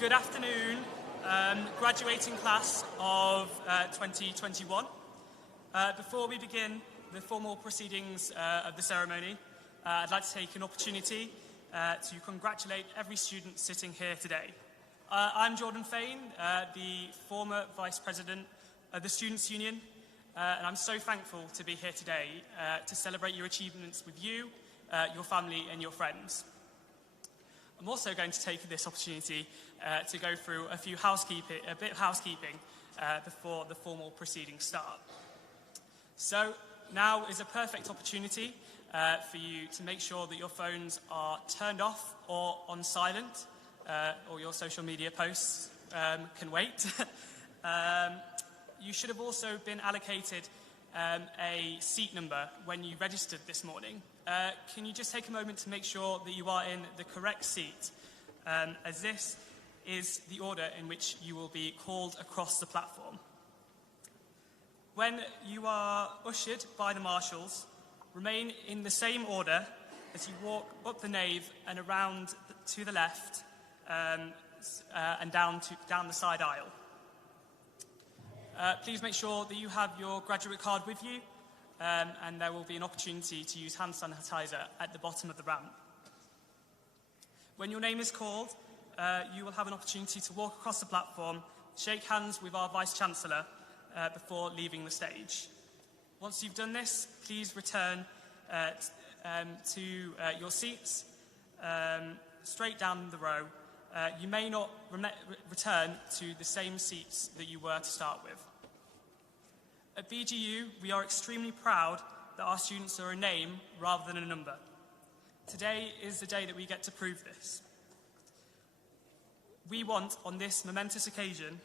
Good afternoon, graduating class of 2021. Before we begin the formal proceedings of the ceremony, I'd like to take an opportunity to congratulate every student sitting here today. I'm Jordan Fain, the former Vice President of the Students' Union, and I'm so thankful to be here today to celebrate your achievements with you, your family and your friends. I'm also going to take this opportunity to go through a bit of housekeeping before the formal proceedings start. So now is a perfect opportunity for you to make sure that your phones are turned off or on silent, or your social media posts can wait. You should have also been allocated a seat number when you registered this morning. Can you just take a moment to make sure that you are in the correct seat, as this is the order in which you will be called across the platform. When you are ushered by the marshals, remain in the same order as you walk up the nave and around to the left and down the side aisle. Please make sure that you have your graduate card with you, and there will be an opportunity to use hand sanitizer at the bottom of the ramp. When your name is called, you will have an opportunity to walk across the platform, shake hands with our Vice-Chancellor before leaving the stage. Once you've done this, please return to your seats straight down the row. You may not return to the same seats that you were to start with. At BGU, we are extremely proud that our students are a name rather than a number. Today is the day that we get to prove this. We want, on this momentous occasion,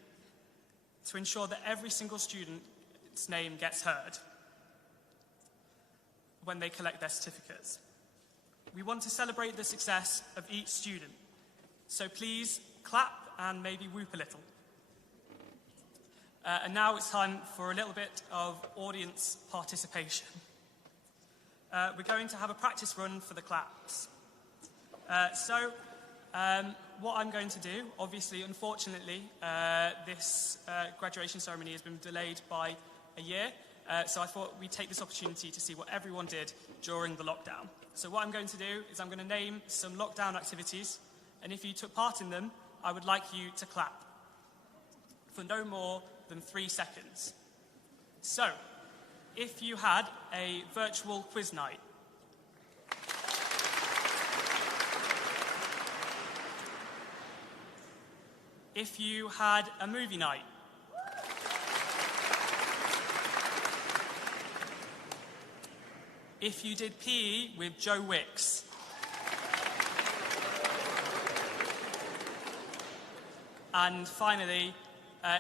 to ensure that every single student's name gets heard when they collect their certificates. We want to celebrate the success of each student, so please clap and maybe whoop a little. And now it's time for a little bit of audience participation. We're going to have a practice run for the claps. What I'm going to do, obviously, unfortunately, this graduation ceremony has been delayed by a year, so I thought we'd take this opportunity to see what everyone did during the lockdown. So what I'm going to do is I'm going to name some lockdown activities, and if you took part in them, I would like you to clap for no more than 3 seconds. So, if you had a virtual quiz night, if you had a movie night, if you did PE with Joe Wicks, and finally,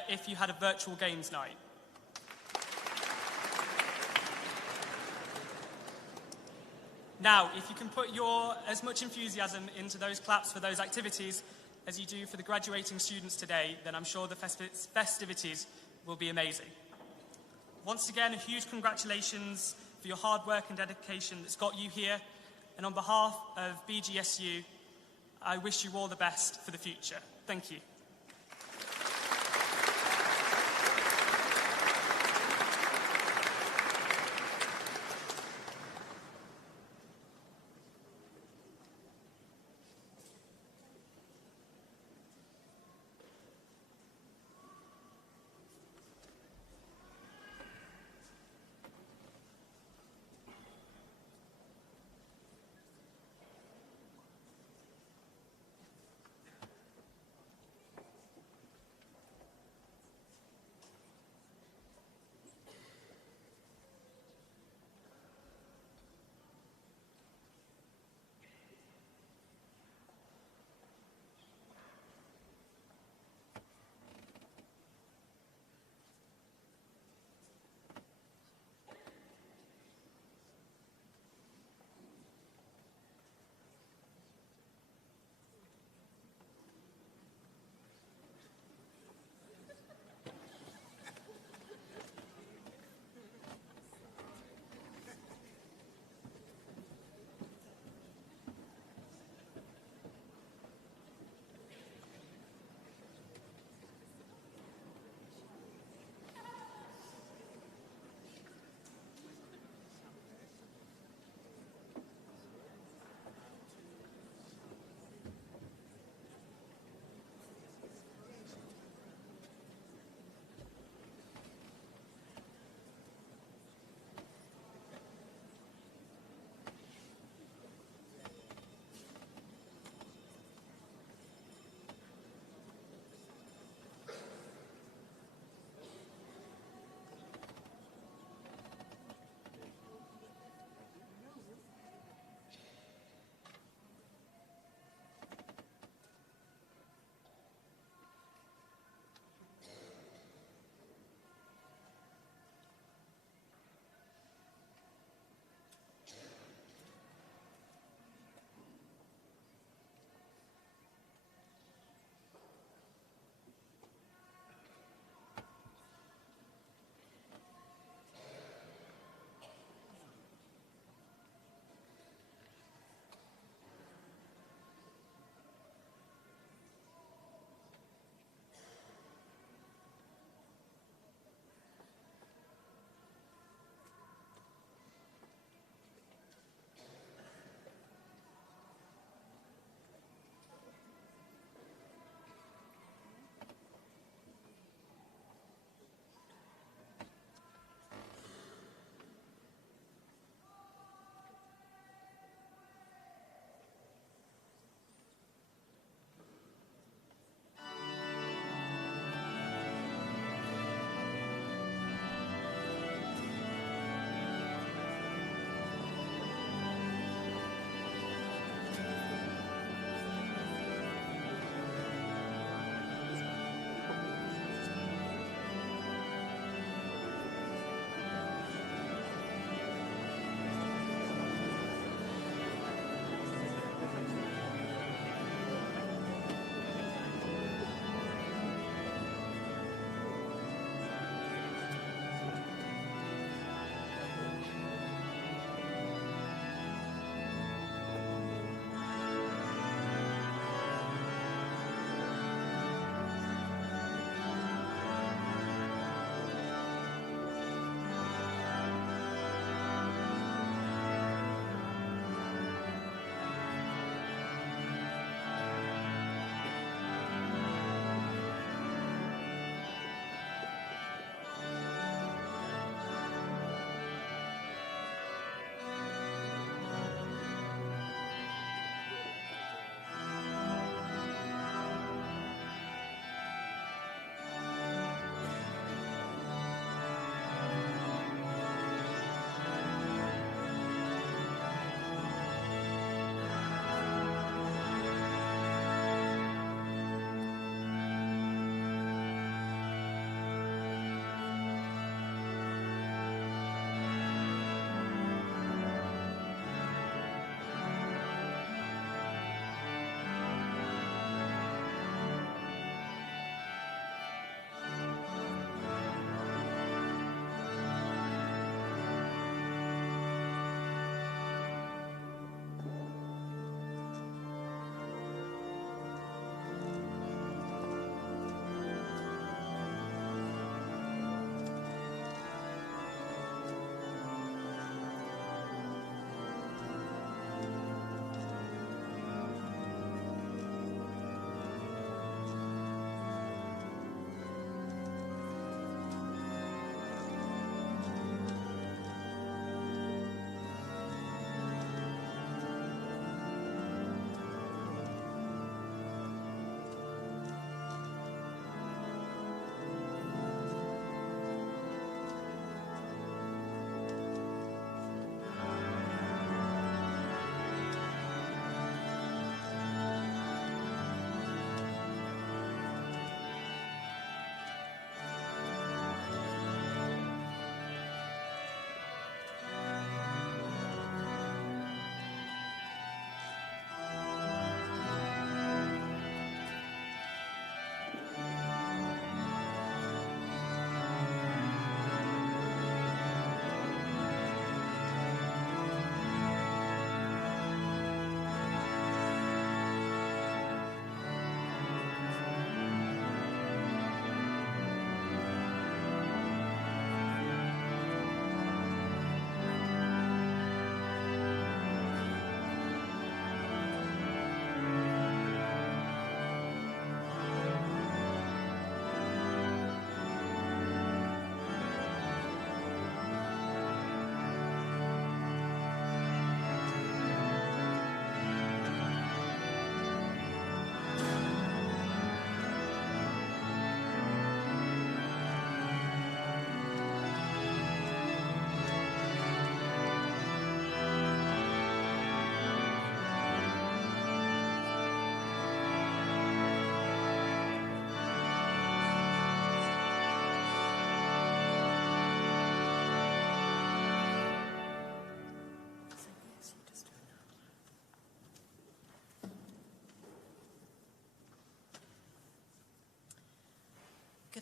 if you had a virtual games night. Now, if you can put as much enthusiasm into those claps for those activities as you do for the graduating students today, then I'm sure the festivities will be amazing. Once again, a huge congratulations for your hard work and dedication that's got you here, and on behalf of BGSU, I wish you all the best for the future. Thank you.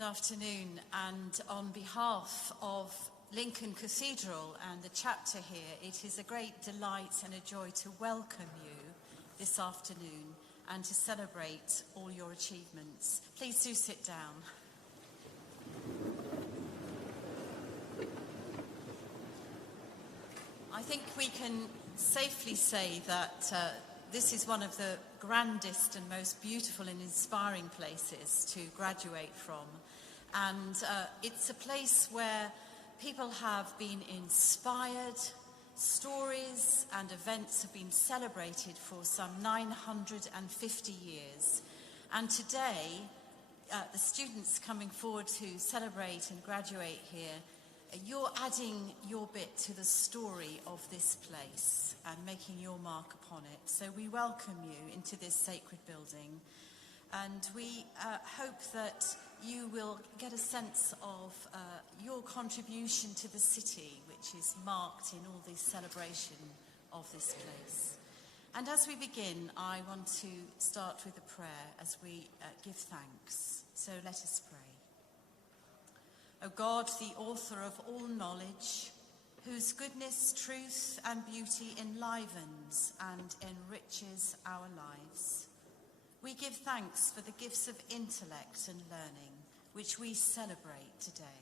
Good afternoon, and on behalf of Lincoln Cathedral and the chapter here, it is a great delight and a joy to welcome you this afternoon and to celebrate all your achievements. Please do sit down. I think we can safely say that this is one of the grandest and most beautiful and inspiring places to graduate from. And it's a place where people have been inspired, stories and events have been celebrated for some 950 years. And today, the students coming forward to celebrate and graduate here, you're adding your bit to the story of this place and making your mark upon it. So we welcome you into this sacred building, and we hope that you will get a sense of your contribution to the city, which is marked in all the celebration of this place. And as we begin, I want to start with a prayer as we give thanks. So let us pray. O God, the author of all knowledge, whose goodness, truth and beauty enlivens and enriches our lives, we give thanks for the gifts of intellect and learning which we celebrate today.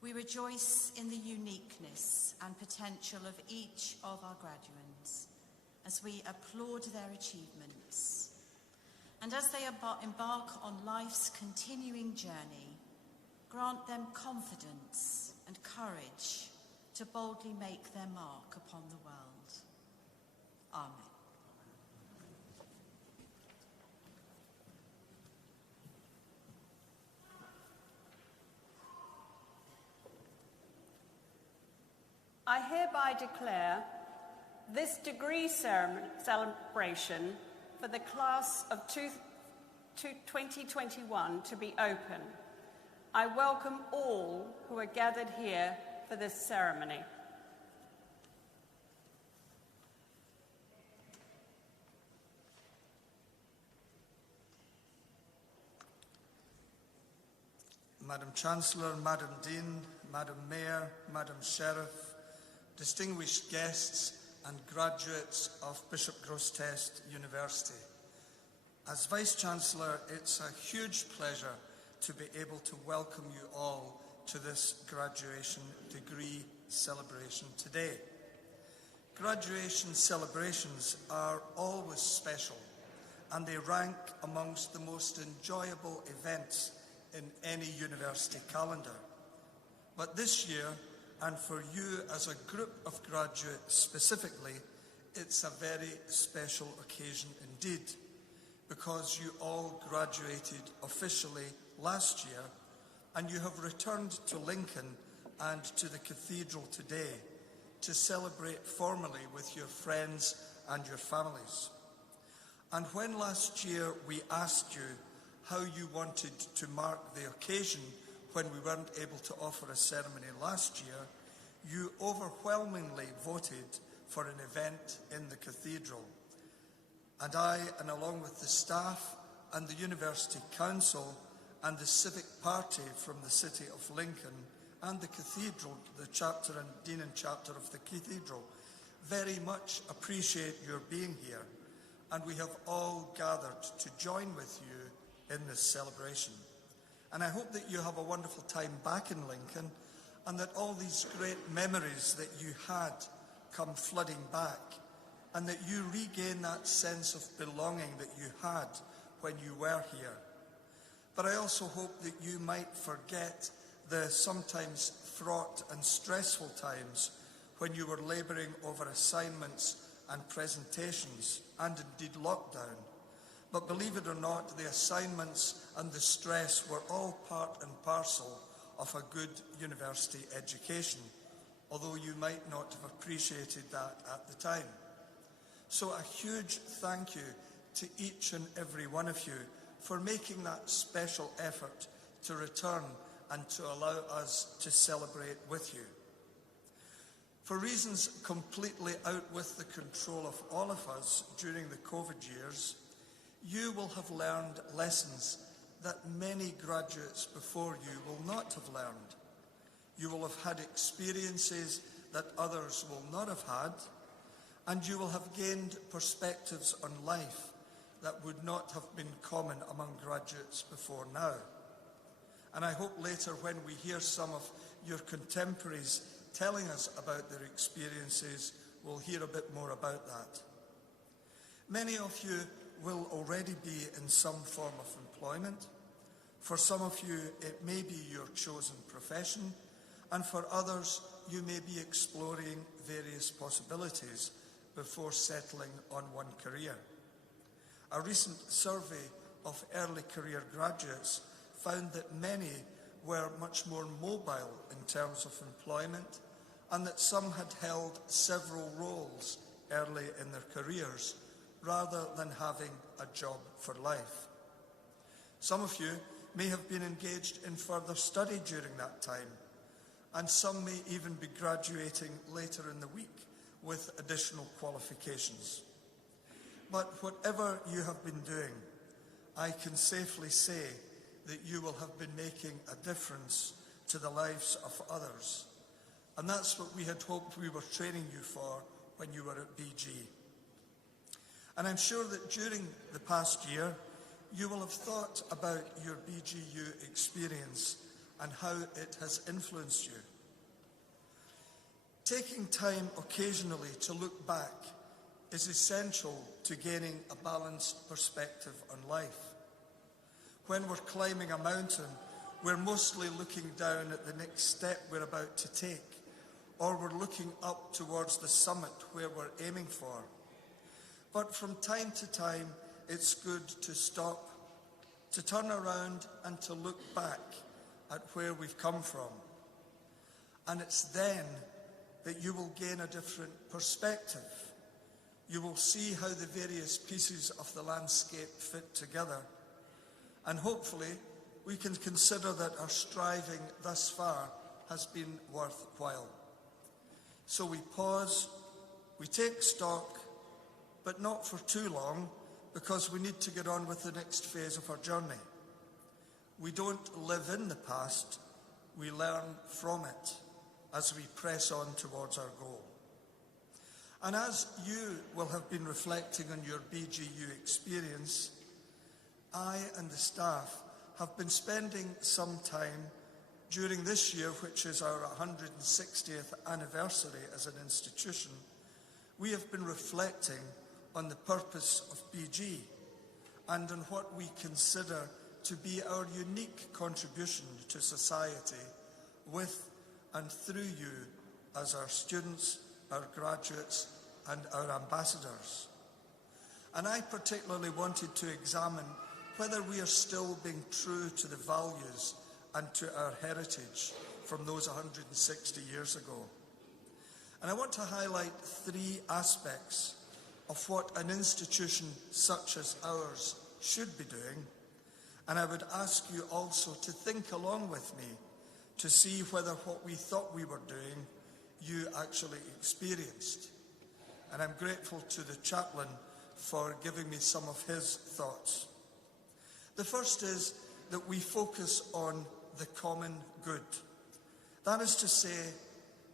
We rejoice in the uniqueness and potential of each of our graduates as we applaud their achievements. And as they embark on life's continuing journey, grant them confidence and courage to boldly make their mark upon the world. Amen. I hereby declare this degree celebration for the class of 2021 to be open. I welcome all who are gathered here for this ceremony. Madam Chancellor, Madam Dean, Madam Mayor, Madam Sheriff, distinguished guests and graduates of Bishop Grosseteste University. As Vice-Chancellor, it's a huge pleasure to be able to welcome you all to this graduation degree celebration today. Graduation celebrations are always special, and they rank amongst the most enjoyable events in any university calendar. But this year, and for you as a group of graduates specifically, it's a very special occasion indeed, because you all graduated officially last year, and you have returned to Lincoln and to the cathedral today to celebrate formally with your friends and your families. And when last year we asked you how you wanted to mark the occasion when we weren't able to offer a ceremony last year, you overwhelmingly voted for an event in the cathedral. And I, and along with the staff and the University Council and the Civic Party from the City of Lincoln and the Cathedral, the chapter and Dean and chapter of the Cathedral, very much appreciate your being here. And we have all gathered to join with you in this celebration. And I hope that you have a wonderful time back in Lincoln, and that all these great memories that you had come flooding back, and that you regain that sense of belonging that you had when you were here. But I also hope that you might forget the sometimes fraught and stressful times when you were labouring over assignments and presentations, and indeed lockdown. But believe it or not, the assignments and the stress were all part and parcel of a good university education, although you might not have appreciated that at the time. So a huge thank you to each and every one of you for making that special effort to return and to allow us to celebrate with you. For reasons completely out with the control of all of us during the COVID years, you will have learned lessons that many graduates before you will not have learned. You will have had experiences that others will not have had, and you will have gained perspectives on life that would not have been common among graduates before now. And I hope later, when we hear some of your contemporaries telling us about their experiences, we'll hear a bit more about that. Many of you will already be in some form of employment. For some of you, it may be your chosen profession, and for others, you may be exploring various possibilities before settling on one career. A recent survey of early career graduates found that many were much more mobile in terms of employment, and that some had held several roles early in their careers, rather than having a job for life. Some of you may have been engaged in further study during that time, and some may even be graduating later in the week with additional qualifications. But whatever you have been doing, I can safely say that you will have been making a difference to the lives of others. And that's what we had hoped we were training you for when you were at BG. And I'm sure that during the past year, you will have thought about your BGU experience and how it has influenced you. Taking time occasionally to look back is essential to gaining a balanced perspective on life. When we're climbing a mountain, we're mostly looking down at the next step we're about to take, or we're looking up towards the summit where we're aiming for. But from time to time, it's good to stop, to turn around and to look back at where we've come from. And it's then that you will gain a different perspective. You will see how the various pieces of the landscape fit together. And hopefully, we can consider that our striving thus far has been worthwhile. So we pause, we take stock, but not for too long, because we need to get on with the next phase of our journey. We don't live in the past, we learn from it as we press on towards our goal. And as you will have been reflecting on your BGU experience, I and the staff have been spending some time during this year, which is our 160th anniversary as an institution. We have been reflecting on the purpose of BG and on what we consider to be our unique contribution to society with and through you as our students, our graduates, and our ambassadors. And I particularly wanted to examine whether we are still being true to the values and to our heritage from those 160 years ago. And I want to highlight three aspects of what an institution such as ours should be doing. And I would ask you also to think along with me to see whether what we thought we were doing, you actually experienced. And I'm grateful to the chaplain for giving me some of his thoughts. The first is that we focus on the common good. That is to say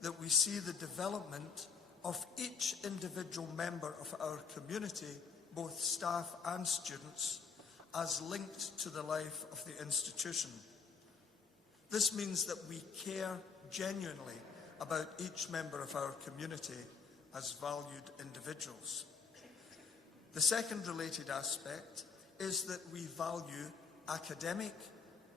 that we see the development of each individual member of our community, both staff and students, as linked to the life of the institution. This means that we care genuinely about each member of our community as valued individuals. The second related aspect is that we value academic,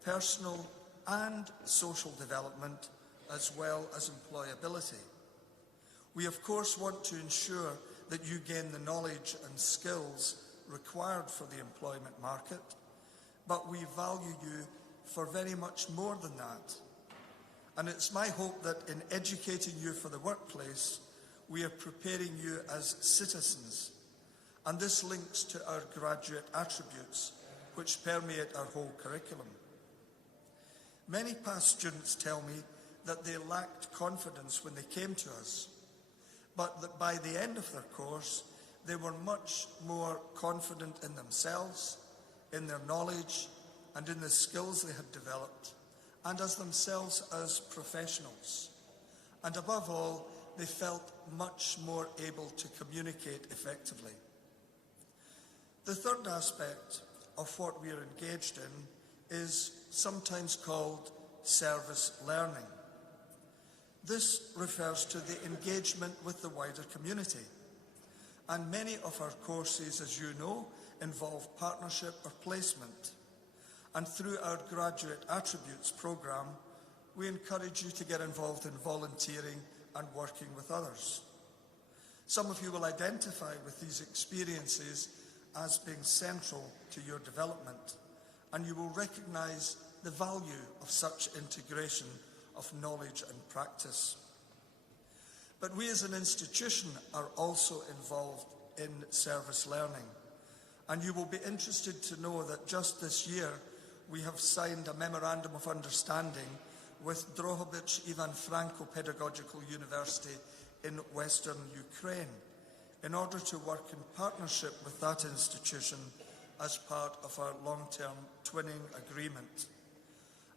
personal, and social development as well as employability. We of course want to ensure that you gain the knowledge and skills required for the employment market, but we value you for very much more than that. And it's my hope that in educating you for the workplace, we are preparing you as citizens. And this links to our graduate attributes, which permeate our whole curriculum. Many past students tell me that they lacked confidence when they came to us, but that by the end of their course, they were much more confident in themselves, in their knowledge, and in the skills they had developed, and as themselves as professionals. And above all, they felt much more able to communicate effectively. The third aspect of what we are engaged in is sometimes called service learning. This refers to the engagement with the wider community. And many of our courses, as you know, involve partnership or placement. And through our Graduate Attributes programme, we encourage you to get involved in volunteering and working with others. Some of you will identify with these experiences as being central to your development, and you will recognise the value of such integration of knowledge and practice. But we as an institution are also involved in service learning, and you will be interested to know that just this year we have signed a Memorandum of Understanding with Drohobych Ivan Franko Pedagogical University in Western Ukraine in order to work in partnership with that institution as part of our long-term twinning agreement.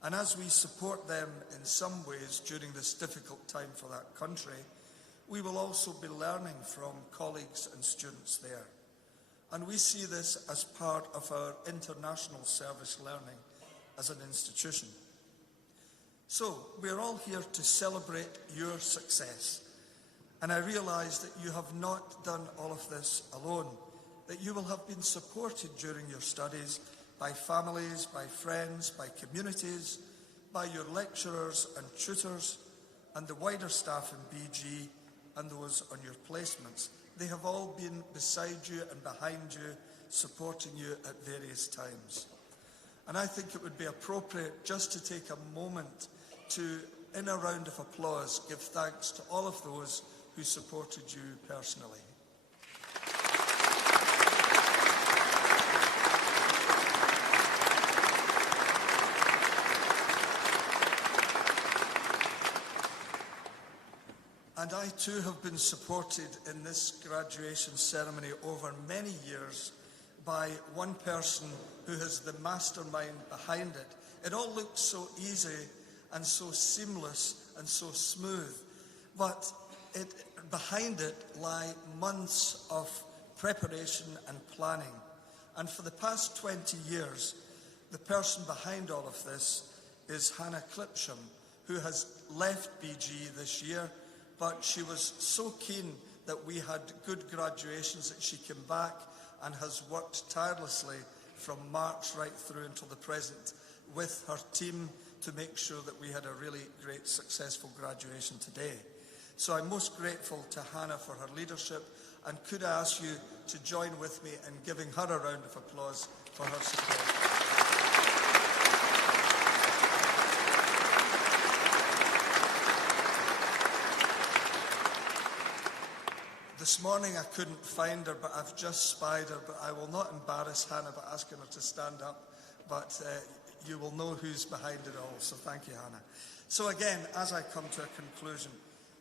And as we support them in some ways during this difficult time for that country, we will also be learning from colleagues and students there. And we see this as part of our international service learning as an institution. So, we are all here to celebrate your success. And I realise that you have not done all of this alone, that you will have been supported during your studies by families, by friends, by communities, by your lecturers and tutors, and the wider staff in BG and those on your placements. They have all been beside you and behind you, supporting you at various times. And I think it would be appropriate just to take a moment to, in a round of applause, give thanks to all of those who supported you personally. And I too have been supported in this graduation ceremony over many years by one person who is the mastermind behind it. It all looks so easy and so seamless and so smooth, but behind it lie months of preparation and planning. And for the past 20 years, the person behind all of this is Hannah Clipsham, who has left BG this year, but she was so keen that we had good graduations that she came back and has worked tirelessly from March right through until the present with her team to make sure that we had a really great, successful graduation today. So I'm most grateful to Hannah for her leadership, and could I ask you to join with me in giving her a round of applause for her support. This morning I couldn't find her, but I've just spied her, but I will not embarrass Hannah by asking her to stand up, but you will know who's behind it all, so thank you, Hannah. So again, as I come to a conclusion,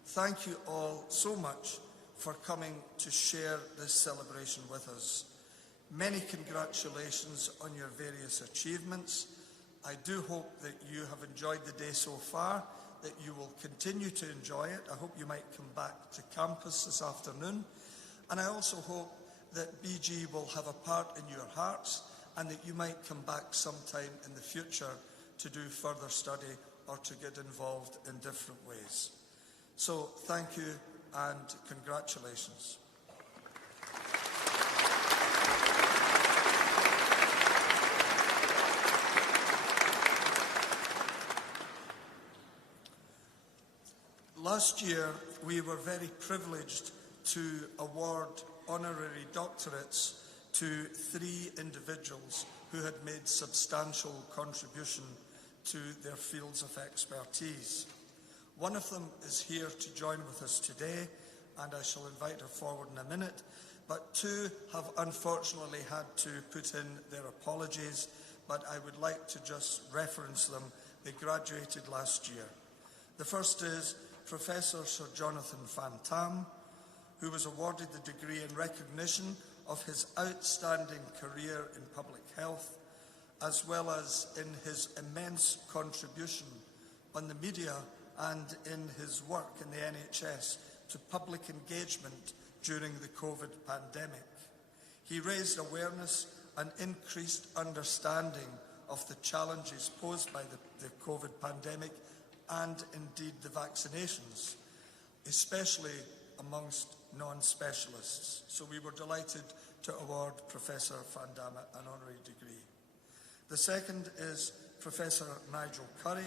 thank you all so much for coming to share this celebration with us. Many congratulations on your various achievements. I do hope that you have enjoyed the day so far, that you will continue to enjoy it. I hope you might come back to campus this afternoon. And I also hope that BG will have a part in your hearts, and that you might come back sometime in the future to do further study or to get involved in different ways. So thank you and congratulations. Last year, we were very privileged to award honorary doctorates to 3 individuals who had made substantial contribution to their fields of expertise. One of them is here to join with us today, and I shall invite her forward in a minute, but 2 have unfortunately had to put in their apologies, but I would like to just reference them. They graduated last year. The first is Professor Sir Jonathan Van Tam, who was awarded the degree in recognition of his outstanding career in public health as well as in his immense contribution on the media and in his work in the NHS to public engagement during the COVID pandemic. He raised awareness and increased understanding of the challenges posed by the COVID pandemic and indeed the vaccinations, especially amongst non-specialists. So we were delighted to award Professor Van Damme an honorary degree. The second is Professor Nigel Curry,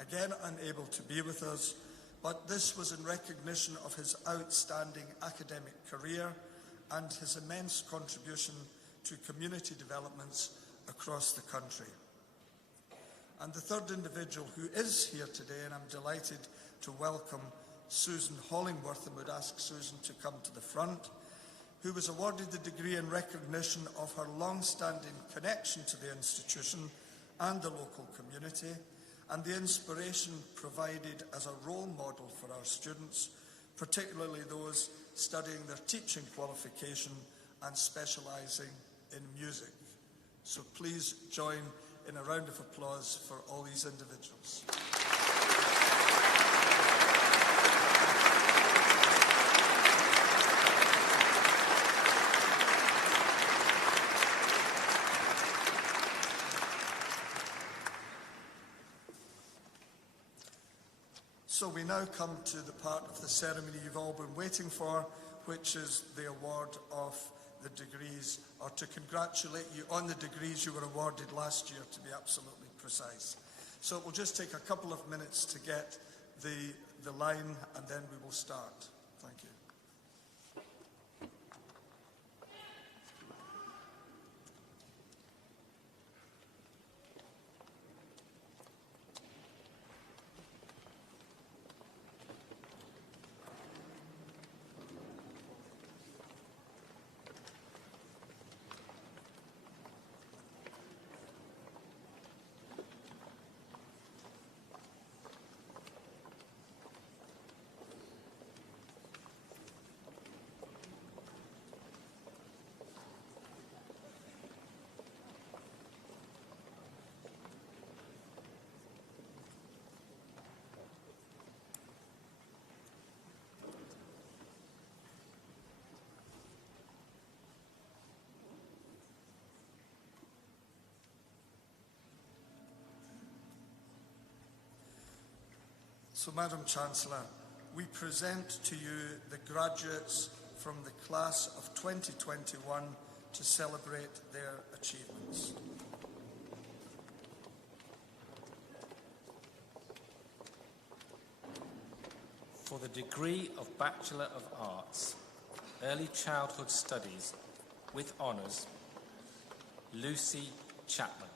again unable to be with us, but this was in recognition of his outstanding academic career and his immense contribution to community developments across the country. And the third individual who is here today, and I'm delighted to welcome Susan Hollingworth, and would ask Susan to come to the front, who was awarded the degree in recognition of her long-standing connection to the institution and the local community, and the inspiration provided as a role model for our students, particularly those studying their teaching qualification and specialising in music. So please join in a round of applause for all these individuals. So we now come to the part of the ceremony you've all been waiting for, which is the award of the degrees, or to congratulate you on the degrees you were awarded last year, to be absolutely precise. So it will just take a couple of minutes to get the line, and then we will start. Thank you. So, Madam Chancellor, we present to you the graduates from the class of 2021 to celebrate their achievements. For the degree of Bachelor of Arts, Early Childhood Studies with honours, Lucy Chapman.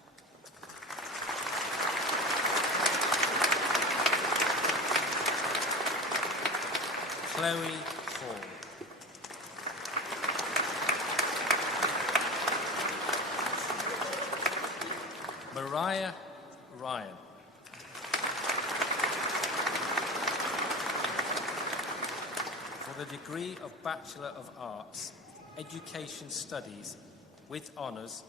Chloe Hall. Mariah Ryan. For the degree of Bachelor of Arts, Education Studies with honours,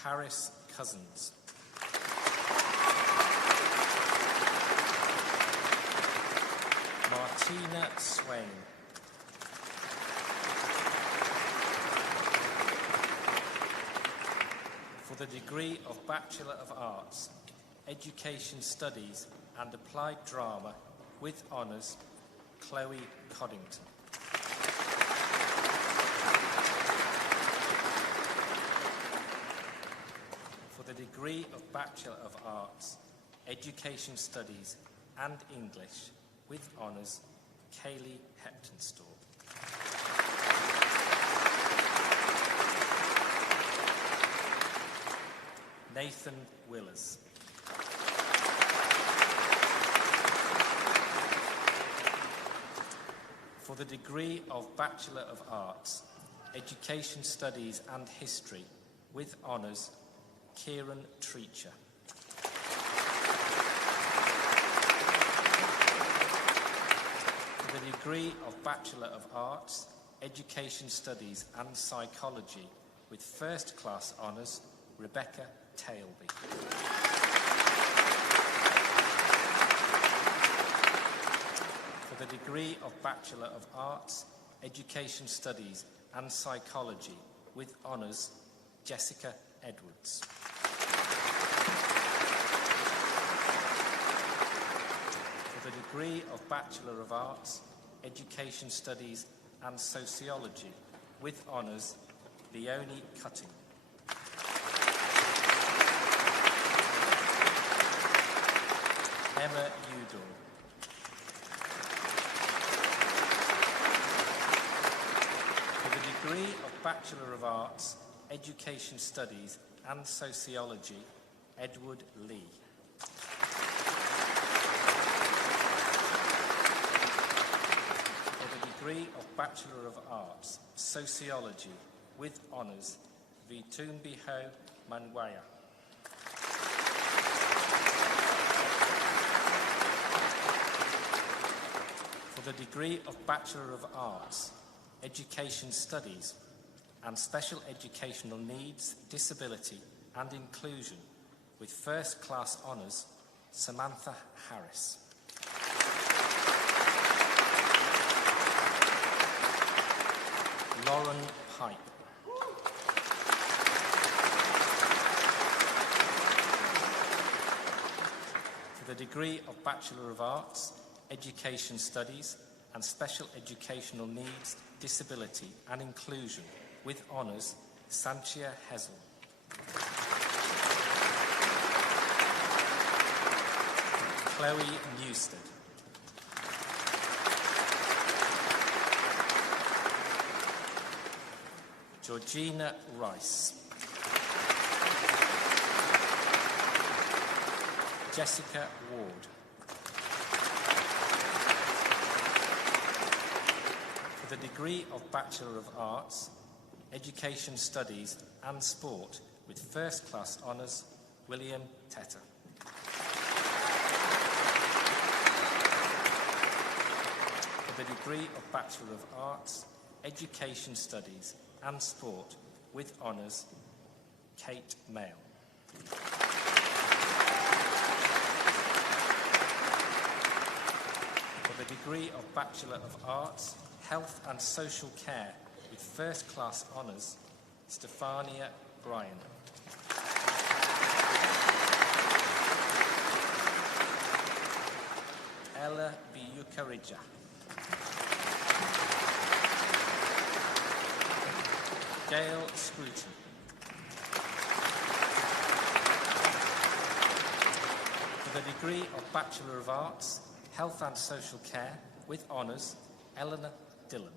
Paris Cousins. Martina Swain. For the degree of Bachelor of Arts, Education Studies and Applied Drama with honours, Chloe Coddington. For the degree of Bachelor of Arts, Education Studies and English with honours, Kaylee Heptonstall. Nathan Willers. For the degree of Bachelor of Arts, Education Studies and History with honours, Kieran Treacher. For the degree of Bachelor of Arts, Education Studies and Psychology with first class honours, Rebecca Tailby. For the degree of Bachelor of Arts, Education Studies and Psychology with honours, Jessica Edwards. For the degree of Bachelor of Arts, Education Studies and Sociology with honours, Leonie Cutting. Emma Udall. For the degree of Bachelor of Arts, Education Studies and Sociology, Edward Lee. For the degree of Bachelor of Arts, Sociology with honours, Vitumbiho Manwaya. For the degree of Bachelor of Arts, Education Studies and Special Educational Needs, Disability and Inclusion with First Class Honours, Samantha Harris. Lauren Pipe. For the degree of Bachelor of Arts, Education Studies and Special Educational Needs, Disability and Inclusion with honours, Sanchia Hessel. Chloe Newstead. Georgina Rice. Jessica Ward. For the degree of Bachelor of Arts, Education Studies and Sport with First Class Honours, William Tetter. For the degree of Bachelor of Arts, Education Studies and Sport with honours, Kate Mail. For the degree of Bachelor of Arts, Health and Social Care with First Class Honours, Stefania Bryan. Ella Biyukarija. Gail Scruton. For the degree of Bachelor of Arts, Health and Social Care with honours, Eleanor Dillon.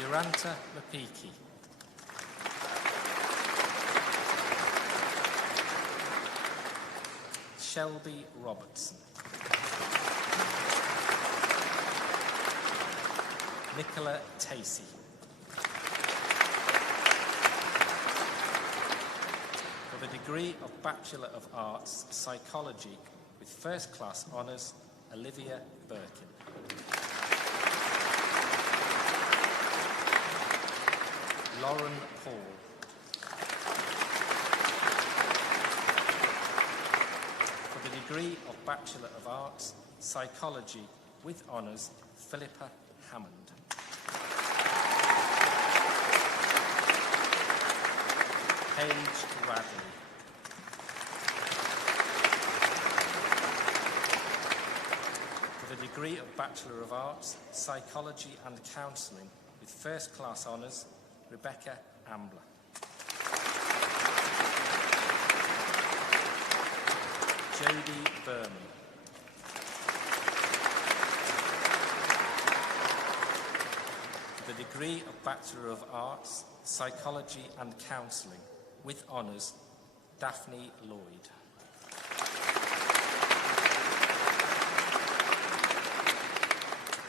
Uranta Mapiki. Shelby Robertson. Nicola Tacey. For the degree of Bachelor of Arts, Psychology with First Class Honours, Olivia Birkin. Lauren Paul. For the degree of Bachelor of Arts, Psychology with honours, Philippa Hammond. Paige Radley. For the degree of Bachelor of Arts, Psychology and Counselling with First Class Honours, Rebecca Ambler. Jodie Berman. For the degree of Bachelor of Arts, Psychology and Counselling with honours, Daphne Lloyd.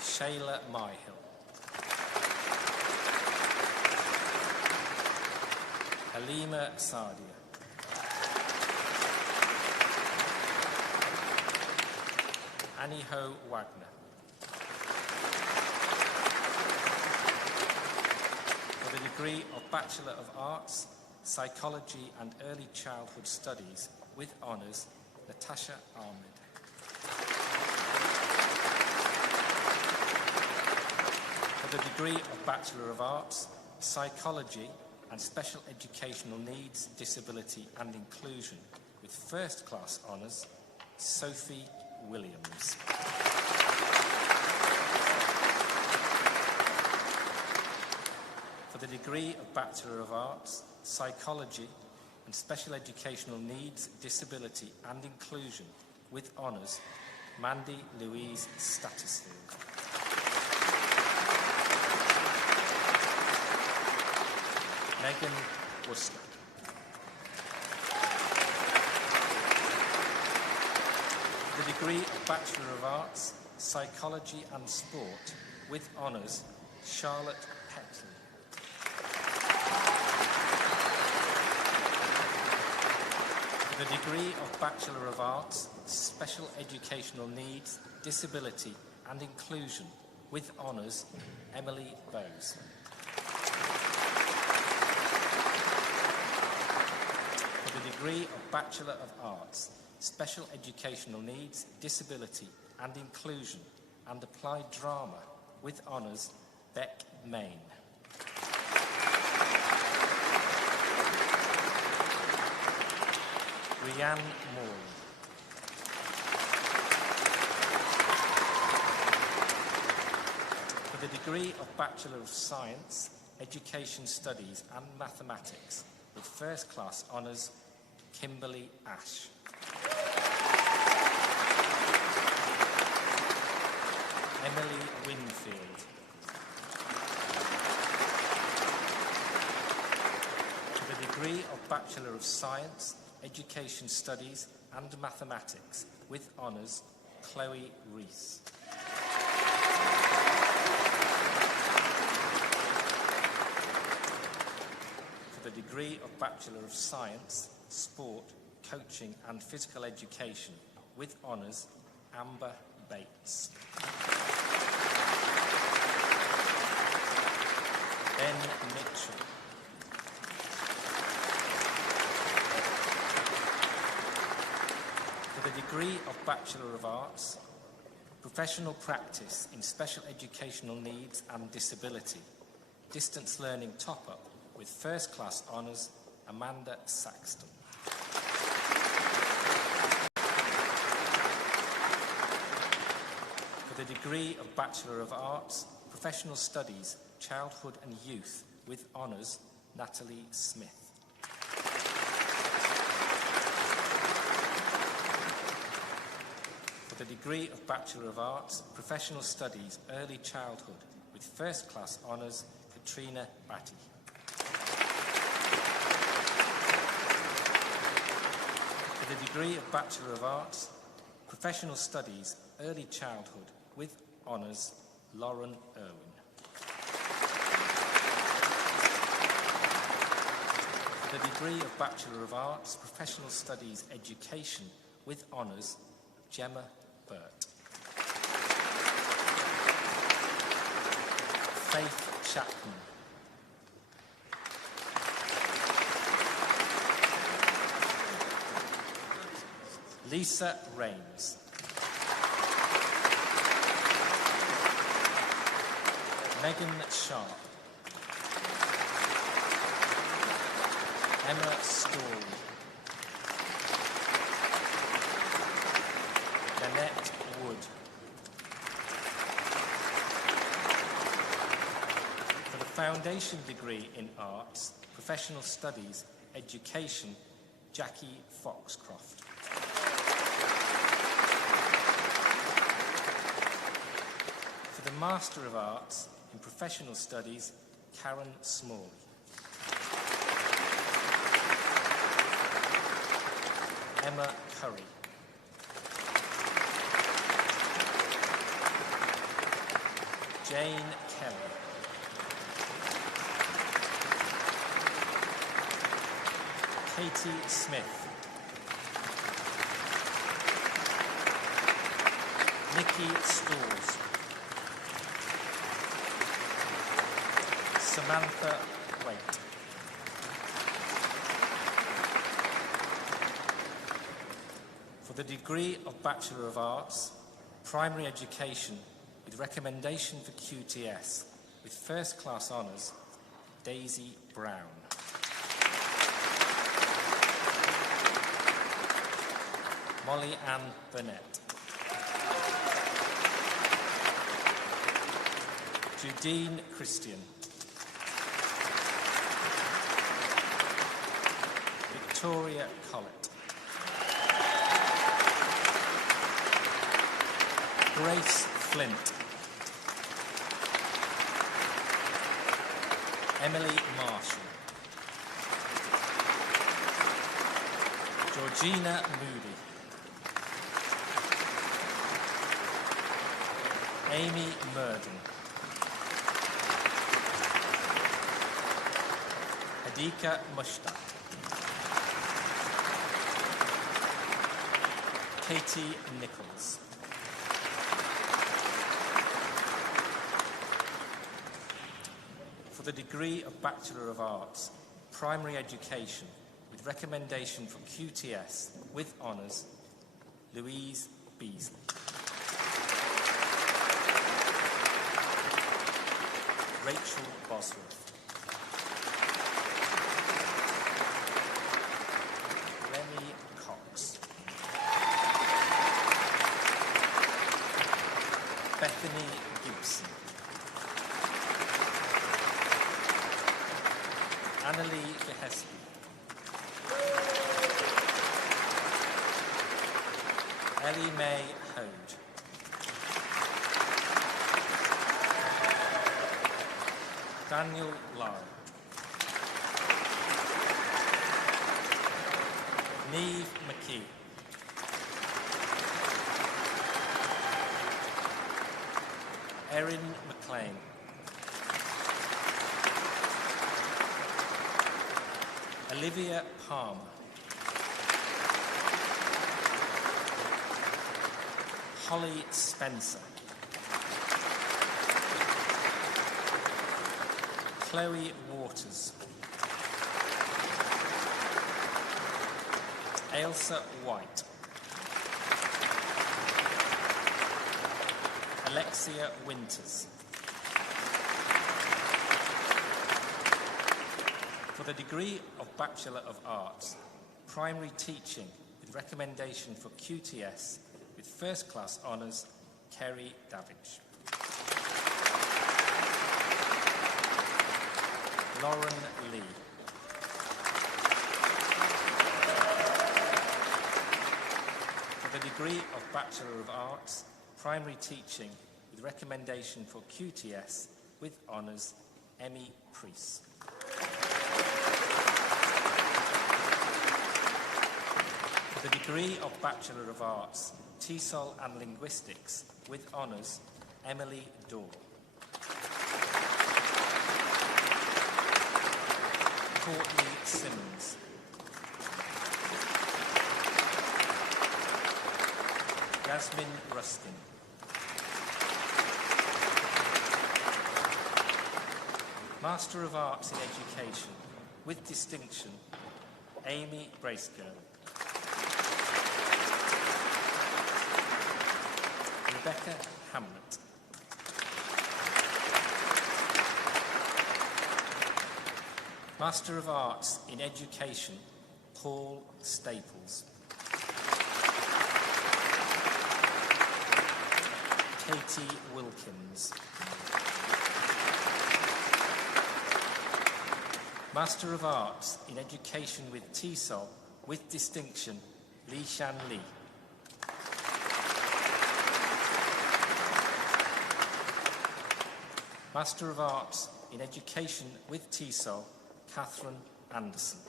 Shayla Myhill. Halima Sadia. Aniho Wagner. For the degree of Bachelor of Arts, Psychology and Early Childhood Studies with honours, Natasha Ahmed. For the degree of Bachelor of Arts, Psychology and Special Educational Needs, Disability and Inclusion with first class honours, Sophie Williams. For the degree of Bachelor of Arts, Psychology and Special Educational Needs, Disability and Inclusion with honours, Mandy Louise Stattersfield. Megan Worcester. For the degree of Bachelor of Arts, Psychology and Sport with honours, Charlotte Petley. For the degree of Bachelor of Arts, Special Educational Needs, Disability and Inclusion with honours, Emily Bowes. For the degree of Bachelor of Arts, Special Educational Needs, Disability and Inclusion and Applied Drama with honours, Beck Main. Rianne Morley. For the degree of Bachelor of Science, Education Studies and Mathematics with first class honours, Kimberly Ash. Emily Winfield. For the degree of Bachelor of Science, Education Studies and Mathematics with honours, Chloe Rees. For the degree of Bachelor of Science, Sport, Coaching and Physical Education with honours, Amber Bates. Ben Mitchell. For the degree of Bachelor of Arts, Professional Practice in Special Educational Needs and Disability, Distance Learning Top-Up with First Class Honours, Amanda Saxton. For the degree of Bachelor of Arts, Professional Studies, Childhood and Youth with honours, Natalie Smith. For the degree of Bachelor of Arts, Professional Studies, Early Childhood with first class honours, Katrina Batty. For the degree of Bachelor of Arts, Professional Studies, Early Childhood with honours, Lauren Irwin. For the degree of Bachelor of Arts, Professional Studies, Education with honours, Gemma Burt. Faith Chapman. Lisa Rains. Megan Sharp. Emma Story. Nanette Wood. For the foundation degree in Arts, Professional Studies, Education, Jackie Foxcroft. For the Master of Arts in Professional Studies, Karen Smalley. Emma Curry. Jane Kelly. Katie Smith. Nikki Stalls. Samantha Waite. For the degree of Bachelor of Arts, Primary Education with recommendation for QTS with first class honours, Daisy Brown. Molly Ann Burnett. Judine Christian. Victoria Collett. Grace Flint. Emily Marshall. Georgina Moody. Amy Murden. Hadika Mushtaq. Katie Nichols. For the degree of Bachelor of Arts, Primary Education with recommendation for QTS with honours, Louise Beasley. Rachel Bosworth. Remy Cox. Bethany Gibson. Annalie Gillespie. Ellie Mae Hode. Daniel Lyle. Neve McKee. Erin McLean. Olivia Palmer. Holly Spencer. Chloe Waters. Ailsa White. Alexia Winters. For the degree of Bachelor of Arts, Primary Teaching with recommendation for QTS with first class honours, Kerry Davidge. Lauren Lee. For the degree of Bachelor of Arts, Primary Teaching with recommendation for QTS with honours, Emmy Priest. For the degree of Bachelor of Arts, TESOL and Linguistics with honours, Emily Dorr. Courtney Simmons. Jasmine Ruskin. Master of Arts in Education with distinction, Amy Bracegirdle. Rebecca Hamlet. Master of Arts in Education, Paul Staples. Katie Wilkins. Master of Arts in Education with TESOL with distinction, Li Shan Li. Master of Arts in Education with TESOL, Catherine Anderson.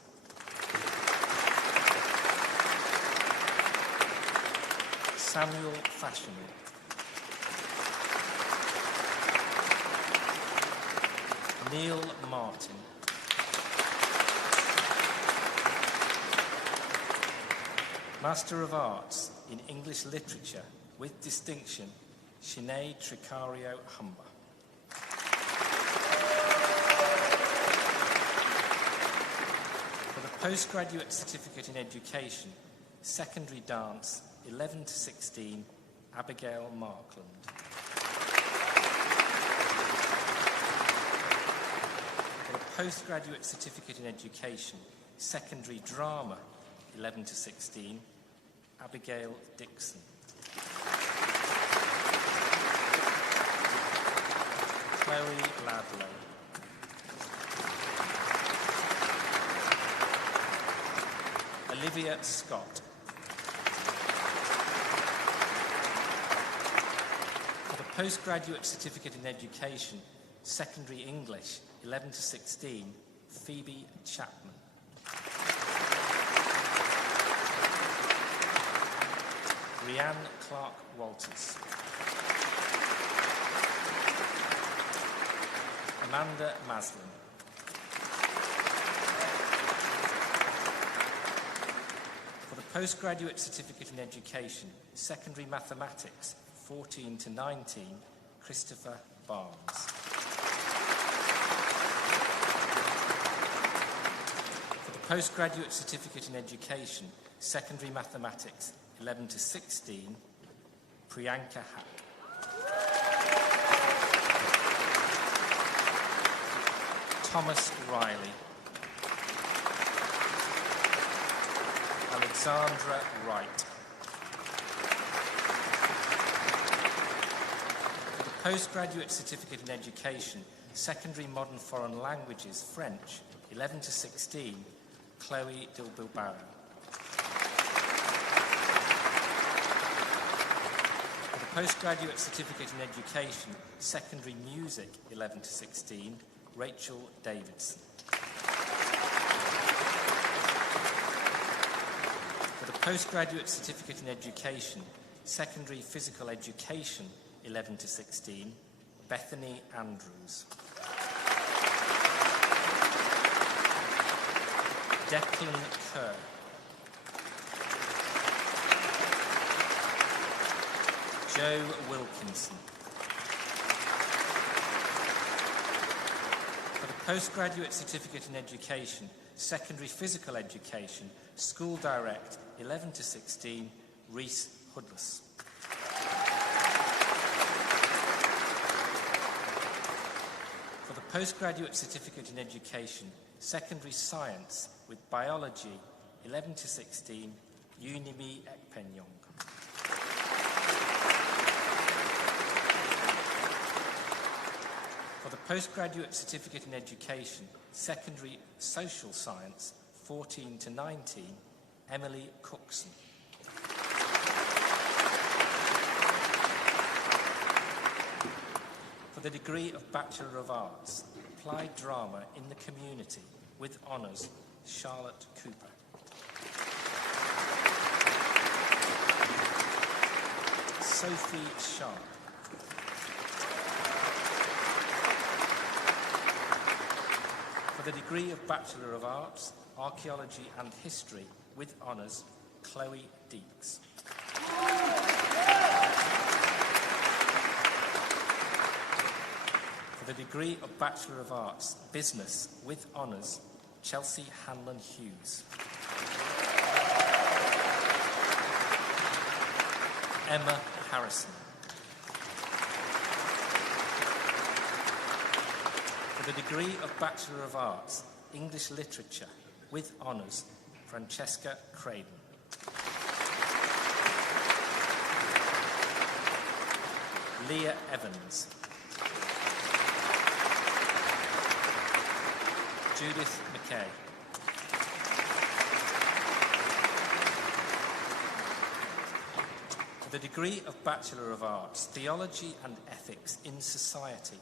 Samuel Fashionable. Neil Martin. Master of Arts in English Literature with distinction, Sinead Tricario Humber. postgraduate certificate in education, secondary dance, 11 to 16, Abigail Markland. For the postgraduate certificate in education, secondary drama, 11 to 16, Abigail Dixon. Chloe Ladlow. Olivia Scott. For the postgraduate certificate in education, secondary English, 11 to 16, Phoebe Chapman. Rianne Clark Walters. Amanda Maslin. For the postgraduate certificate in education, secondary mathematics, 14 to 19, Christopher Barnes. For the postgraduate certificate in education, secondary mathematics, 11 to 16, Priyanka Hack. Thomas Riley. Alexandra Wright. For the postgraduate certificate in education, secondary modern foreign languages, French, 11 to 16, Chloe Dilbilbaro. For the postgraduate certificate in education, secondary music, 11 to 16, Rachel Davidson. For the postgraduate certificate in education, secondary physical education, 11 to 16, Bethany Andrews. Declan Kerr. Joe Wilkinson. Postgraduate certificate in education, secondary physical education, school direct, 11 to 16, Reese Hoodless. For the postgraduate certificate in education, secondary science with biology, 11 to 16, Unimi Ekpenyong. For the postgraduate certificate in education, secondary social science, 14 to 19, Emily Cookson. For the degree of Bachelor of Arts, applied drama in the community with honours, Charlotte Cooper. Sophie Sharp. For the degree of Bachelor of Arts, Archaeology and History with honours, Chloe Deeks. For the degree of Bachelor of Arts, Business with honours, Chelsea Hanlon Hughes. Emma Harrison. For the degree of Bachelor of Arts, English Literature, with honours, Francesca Craven. Leah Evans. Judith McKay. For the degree of Bachelor of Arts, Theology and Ethics in Society,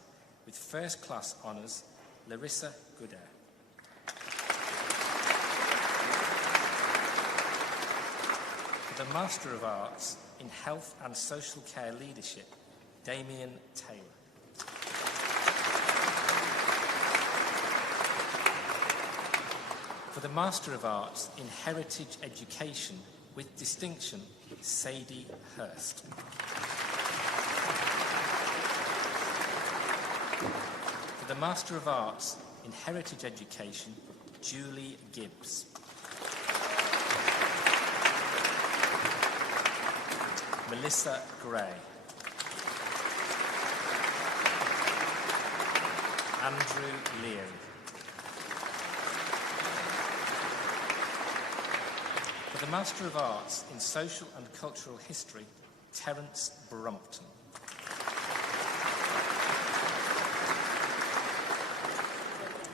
with first class honours, Larissa Goodair. For the Master of Arts in Health and Social Care Leadership, Damien Taylor. For the Master of Arts in Heritage Education with distinction, Sadie Hurst. For the Master of Arts in Heritage Education, Julie Gibbs. Melissa Gray. Andrew Leary. For the Master of Arts in Social and Cultural History, Terence Brumpton.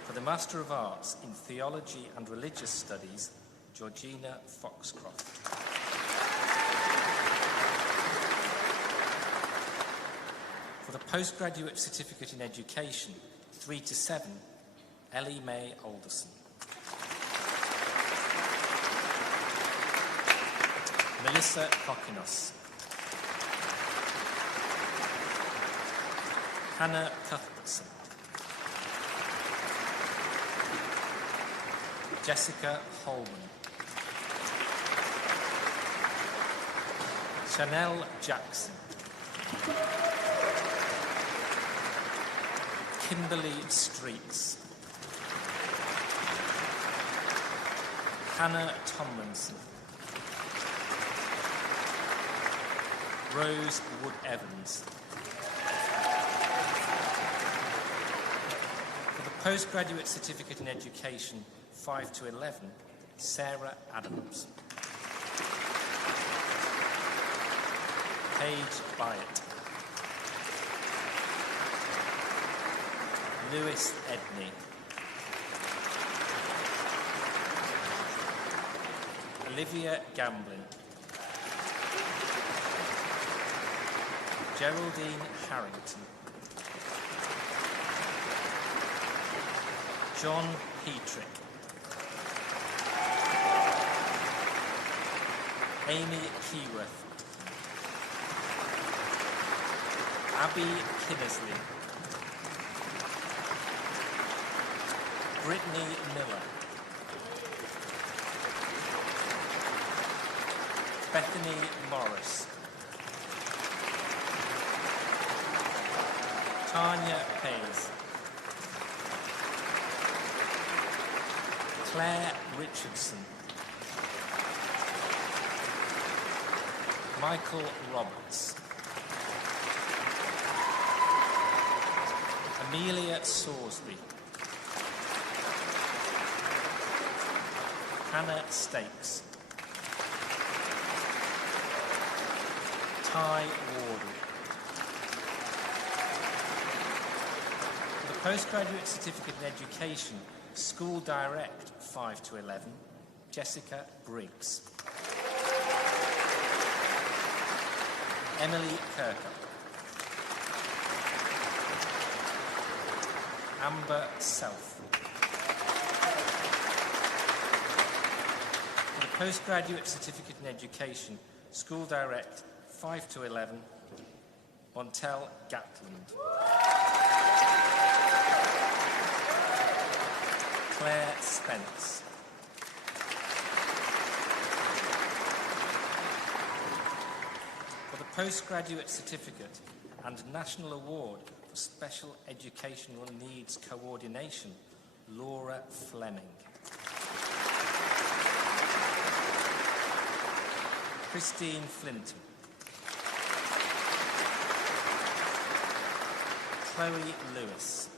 For the Master of Arts in Theology and Religious Studies, Georgina Foxcroft. For the Postgraduate Certificate in Education, 3 to 7, Ellie May Alderson. Melissa Kokinos. Hannah Cuthbertson. Jessica Holman. Chanel Jackson. Kimberly Streets. Hannah Tomlinson. Rose Wood Evans. For the Postgraduate Certificate in Education, 5 to 11, Sarah Adams. Paige Byatt. Lewis Edney. Olivia Gamblin. Geraldine Harrington. John Heatrick. Amy Keyworth. Abby Kinnersley. Brittany Miller. Bethany Morris. Tanya Hayes. Claire Richardson. Michael Roberts. Amelia Sorsby. Hannah Stakes. Ty Wardle. For the Postgraduate Certificate in Education, School Direct 5 to 11, Jessica Briggs. Emily Kirkup. Amber Self. For the Postgraduate Certificate in Education, School Direct 5 to 11, Montel Gatland. Claire Spence. For the Postgraduate Certificate and National Award for Special Educational Needs Coordination, Laura Fleming. Christine Flinton. Chloe Lewis.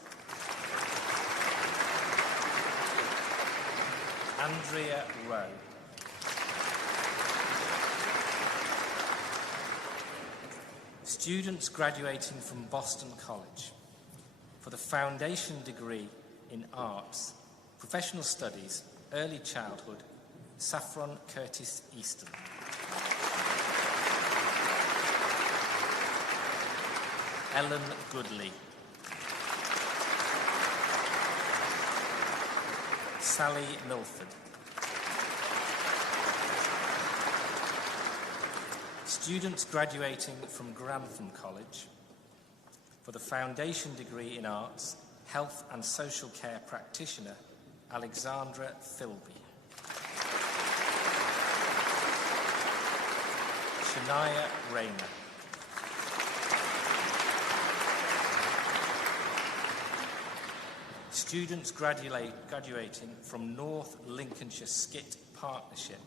Andrea Rowe. Students graduating from Boston College for the foundation degree in Arts, Professional Studies, Early Childhood, Saffron Curtis Easton. Ellen Goodley. Sally Milford. Students graduating from Grantham College for the foundation degree in Arts, Health and Social Care Practitioner, Alexandra Philby. Shania Rayner. Students graduating from North Lincolnshire Skit Partnership